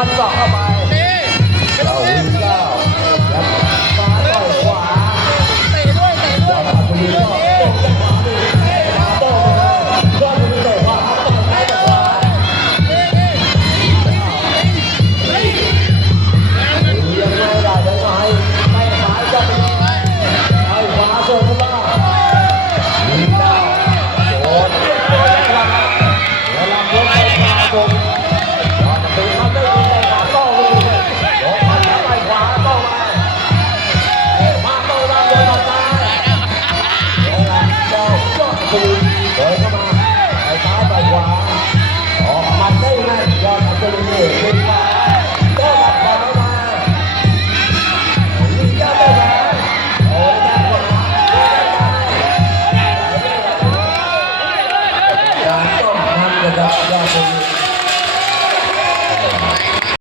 ฟันศอกเข้าไปเราวิ่งก้าวยัดซ้ายต่อยขวาเตะด้วยยอดอัศวินก็ตกจังหวะนี้โต้ยอดอัศวินเตะขวาต่อยซ้ายต่อยขวายังไม่ได้ยังไงไม่หายจะไปไอ้ขวาโดนเข้ามาวิ่งก้าวโดนแล้วลำยกไปขวาตรงยอดอัศวินทำได้ดีแต่ขวาโต้เลยโดนพันแล้วไปขวาโต้มาโต้มาโดนมาซ้ายเจ้ายอดอัศวินเดินเข้ามาไปซ้ายไปขวาออกหมัดได้ไงยอดอัศวินนี่ขึ้นมาโต้หมัดขวามาวิ่งก้าวได้มาโอ้ยได้ขวาการต้มทำกระดับยอดอัศวิน